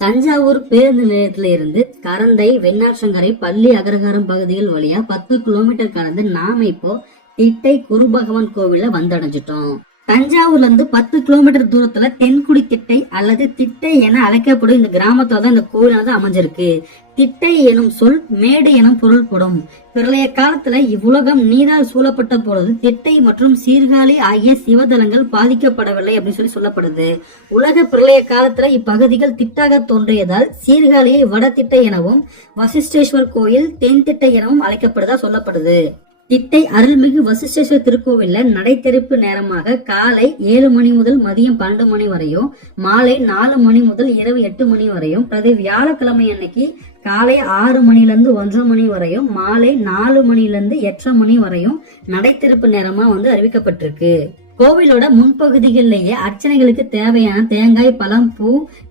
தஞ்சாவூர் பேருந்து நிலையத்துல இருந்து கரந்தை வெண்ணாற்றங்கரை பள்ளி அகரகாரம் பகுதிகள் வழியா பத்து கிலோமீட்டர் கடந்து நாம இப்போ திட்டை குருபகவான் கோவில வந்தடைஞ்சிட்டோம். தஞ்சாவூர்ல இருந்து பத்து கிலோமீட்டர் தூரத்துல தென்குடி திட்டை அல்லது திட்டை என அழைக்கப்படும் இந்த கிராமத்துல தான் இந்த கோயிலானது வந்து அமைஞ்சிருக்கு. திட்டை எனும் சொல் மேடு எனும் பொருள்படும் பிரளைய காலத்துல இவ்வுலகம் நீரால் சூழப்பட்ட பொழுது திட்டை மற்றும் சீர்காழி ஆகிய சிவதலங்கள் பாதிக்கப்படவில்லை அப்படின்னு சொல்லி சொல்லப்படுது. உலக பிரளைய காலத்துல இப்பகுதிகள் திட்டாக தோன்றியதால் சீர்காழியை வட திட்டை எனவும் வசிஷ்டேஸ்வர் கோயில் தென் திட்டை எனவும் அழைக்கப்படுதா சொல்லப்படுது. திட்டை அருள்மிகு வசிஷ்டேஸ்வர் திருக்கோவில்ல நடைத்தெருப்பு நேரமாக காலை ஏழு மணி முதல் மதியம் பன்னெண்டு மணி வரையும் மாலை நாலு மணி முதல் இரவு எட்டு மணி வரையும் பிரதி வியாழக்கிழமை அன்னைக்கு காலை ஆறு மணிலேருந்து ஒன்றரை மணி வரையும் மாலை நாலு மணிலேருந்து எட்டரை மணி வரையும் நடைத்தெருப்பு நேரமாக நேரமா வந்து அறிவிக்கப்பட்டிருக்கு. கோவிலோட முன்பகுதிகளிலேயே அர்ச்சனைகளுக்கு தேவையான தேங்காய் பழம் பூ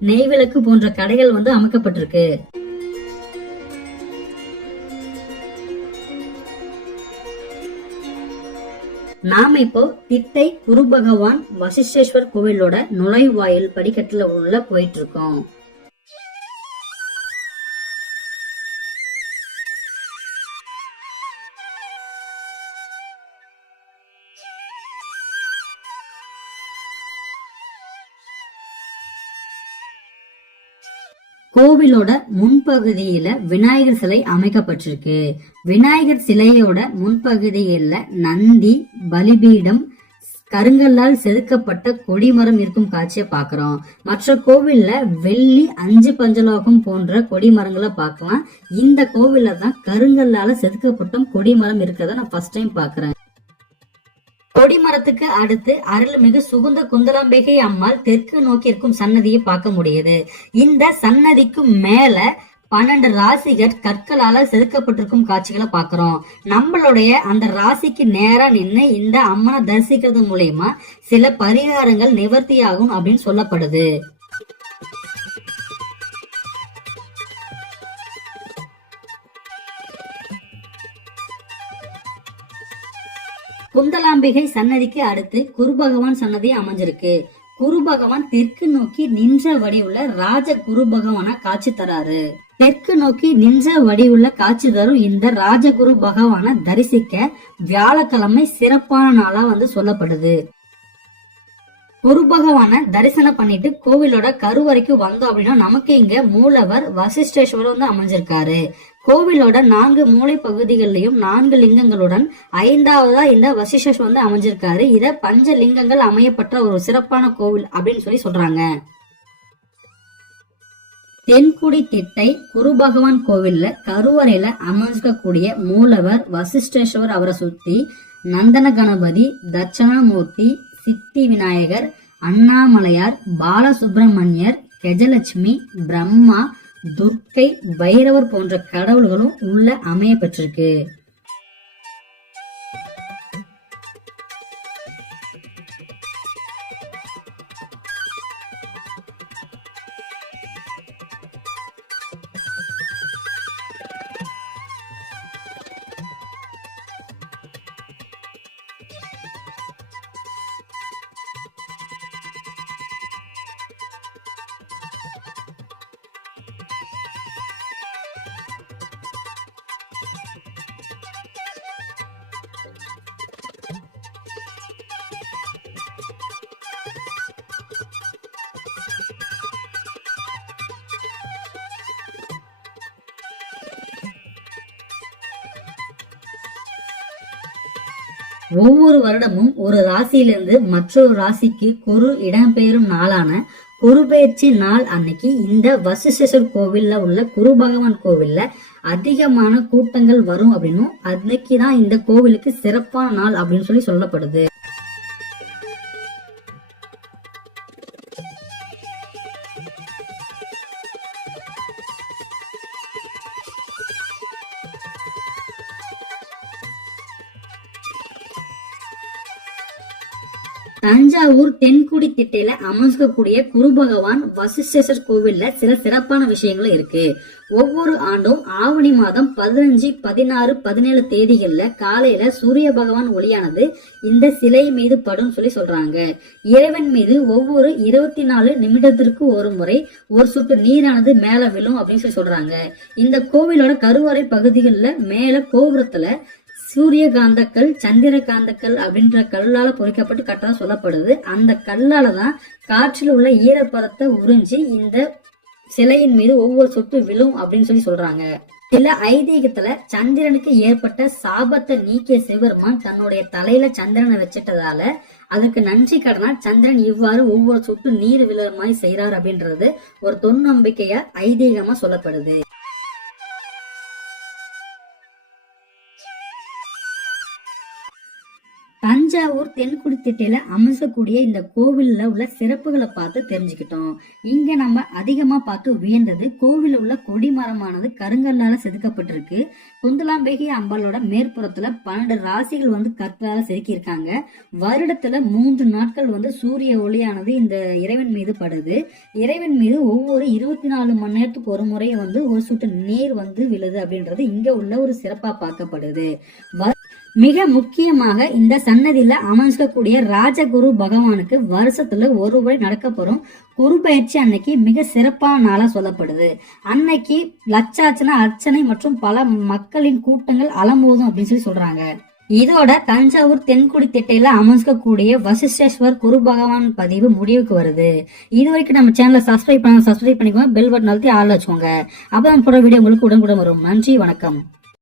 நெய்விளக்கு போன்ற கடைகள் வந்து அமைக்கப்பட்டிருக்கு. நாம இப்போ திட்டை குரு பகவான் வசிஷ்டேஸ்வர் கோவிலோட நுழைவாயில் படிக்கட்டுல உள்ள போயிட்டு இருக்கோம். கோவிலோட முன்பகுதியில விநாயகர் சிலை அமைக்கப்பட்டிருக்கு. விநாயகர் சிலையோட முன்பகுதியில நந்தி பலிபீடம் கருங்கல்லால் செதுக்கப்பட்ட கொடிமரம் இருக்கும் காட்சியை பார்க்கிறோம். மற்ற கோவில்ல வெள்ளி அஞ்சு பஞ்சலோகம் போன்ற கொடிமரங்களை பார்க்கலாம். இந்த கோவில்ல தான் கருங்கல்லால செதுக்கப்பட்ட கொடிமரம் இருக்கிறத நான் ஃபர்ஸ்ட் டைம் பாக்குறேன் கொடிமரத்துக்கு அடுத்து அருள்மிகு சுகுந்த குந்தலாம்பிகை அம்மாள் தெற்கு நோக்கி இருக்கும் சன்னதியை பார்க்க முடியுது இந்த சன்னதிக்கு மேல பன்னெண்டு ராசிகள் கற்களால செதுக்கப்பட்டிருக்கும் காட்சிகளை பாக்குறோம் நம்மளுடைய அந்த ராசிக்கு நேரா நின்று இந்த அம்மனை தரிசிக்கிறது மூலயமா சில பரிகாரங்கள் நிவர்த்தியாகும் அப்படின்னு சொல்லப்படுது. குந்தலாம்பிகை சன்னதிக்கு அடுத்து குரு பகவான் சன்னதி அமைஞ்சிருக்கு. குரு பகவான் தெற்கு நோக்கி நின்ற வடிவுள்ள ராஜ குரு பகவானா காட்சி தராரு. தெற்கு நோக்கி நின்ற வடிவுள்ள காட்சி தரும் இந்த ராஜகுரு பகவான தரிசிக்க வியாழக்கிழமை சிறப்பான நாளா வந்து சொல்லப்படுது. குரு பகவான தரிசனம் பண்ணிட்டு கோவிலோட கருவறைக்கு வந்தோம் அப்படின்னா நமக்கு இங்க மூலவர் வசிஷ்டேஸ்வரர் வந்து அமைஞ்சிருக்காரு. கோவிலோட நான்கு மூலை பகுதிகளிலையும் நான்கு லிங்கங்களுடன் ஐந்தாவதா இந்த வசிஷஸ் வந்து அமைஞ்சிருக்காரு. இத பஞ்ச லிங்கங்கள் அமையப்பட்ட ஒரு சிறப்பான கோவில் அப்படின்னு சொல்லி சொல்றாங்க. தென்குடி திட்டை குரு பகவான் கோவில்ல கருவறையில அமைஞ்சிருக்கக்கூடிய மூலவர் வசிஷ்டேஸ்வர் அவரை சுத்தி நந்தன கணபதி தட்சணாமூர்த்தி சித்தி விநாயகர் அண்ணாமலையார் பாலசுப்பிரமணியர் கெஜலட்சுமி பிரம்மா துர்க்கை பைரவர் போன்ற கடவுள்களும் உள்ள அமைய பெற்றிருக்கு. ஒவ்வொரு வருடமும் ஒரு ராசியிலிருந்து மற்றொரு ராசிக்கு குரு இடம்பெயரும் நாளான குருபெயர்ச்சி நாள் அன்னைக்கு இந்த வசிஷ்டேஸ்வர் கோவில்ல உள்ள குரு பகவான் கோவில்ல அதிகமான கூட்டங்கள் வரும் அப்படின்னும் அன்னைக்கு தான் இந்த கோவிலுக்கு சிறப்பான நாள் அப்படின்னு சொல்லி சொல்லப்படுது. தஞ்சாவூர் தென்குடி திட்டையில அமைஞ்சிக்கக்கூடிய குரு பகவான் வசிஷ்டேஸ்வர் கோவில்ல சில சிறப்பான விஷயங்களும் இருக்கு. ஒவ்வொரு ஆண்டும் ஆவணி மாதம் பதினஞ்சு பதினாறு பதினேழு தேதிகள்ல காலையில சூரிய பகவான் ஒளியானது இந்த சிலை மீது படும் சொல்லி சொல்றாங்க. இறைவன் மீது ஒவ்வொரு இருபத்தி நாலு நிமிடத்திற்கு ஒரு முறை ஒரு சொட்டு நீரானது மேல விழும் அப்படின்னு சொல்லி சொல்றாங்க. இந்த கோவிலோட கருவறை பகுதிகளில் மேல கோபுரத்துல சூரியகாந்தக்கல் சந்திரகாந்தக்கல் அப்படின்ற கல்லால் பொறிக்கப்பட்டு கட்டதாக சொல்லப்படுது. அந்த கல்லால் தான் காற்றில் உள்ள ஈரப்பதத்தை உறிஞ்சி இந்த சிலையின் மீது ஒவ்வொரு சொட்டு விழும் அப்படின்னு சொல்லி சொல்றாங்க. சில ஐதீகத்துல சந்திரனுக்கு ஏற்பட்ட சாபத்தை நீக்கிய சிவபெருமான் தன்னுடைய தலையில சந்திரனை வச்சிட்டதால அதுக்கு நன்றி கடனா சந்திரன் இவ்வாறு ஒவ்வொரு சொட்டு நீர் விழுற மாதிரி செய்யறாரு அப்படின்றது ஒரு தொன்னம்பிக்கையா ஐதீகமா சொல்லப்படுது. தஞ்சாவூர் தென்குடித்திட்டையில அமைசக்கூடிய அமைச்சக்கூடிய இந்த கோவில்ல உள்ள சிறப்புகளை பார்த்து தெரிஞ்சுக்கிட்டோம். இங்க நம்ம அதிகமா பார்த்து வியந்தது கோவில் உள்ள கொடிமரமானது கருங்கல்லால செதுக்கப்பட்டிருக்கு. குந்தலாம்பேகி அம்பாளோட மேற்புறத்துல பன்னெண்டு ராசிகள் வந்து கற்களால செதுக்கியிருக்காங்க. வருடத்துல மூன்று நாட்கள் வந்து சூரிய ஒளியானது இந்த இறைவன் மீது படுது. இறைவன் மீது ஒவ்வொரு இருபத்தி நாலு மணி நேரத்துக்கு ஒரு முறை வந்து ஒரு சுட்டு நீர் வந்து விழுது அப்படின்றது இங்க உள்ள ஒரு சிறப்பா பார்க்கப்படுது. மிக முக்கியமாக இந்த சன்னதியில அமைஞ்சிக்கக்கூடிய ராஜகுரு பகவானுக்கு வருஷத்துல ஒரு முறை நடக்க போறோம். குரு பயிற்சி அன்னைக்கு மிக சிறப்பான நாளா சொல்லப்படுது. அன்னைக்கு லட்சார்ச்சனை அர்ச்சனை மற்றும் பல மக்களின் கூட்டங்கள் அலம்போதும் அப்படின்னு சொல்லி சொல்றாங்க. இதோட தஞ்சாவூர் தென்குடி திட்டையில அமைஞ்சிக்கக்கூடிய வசிஷ்டேஸ்வர் குரு பகவான் பதிவு முடிவுக்கு வருது. இது வரைக்கும் நம்ம சேனலை சப்ஸ்கிரைப் பண்ண சப்ஸ்கிரைப் பண்ணிக்கோங்க பெல் பட்டன் அழுத்தி ஆள் வச்சுக்கோங்க. அப்போ நம்ம போடுற வீடியோ உங்களுக்கு உடனுக்குடன் வரும். நன்றி வணக்கம்.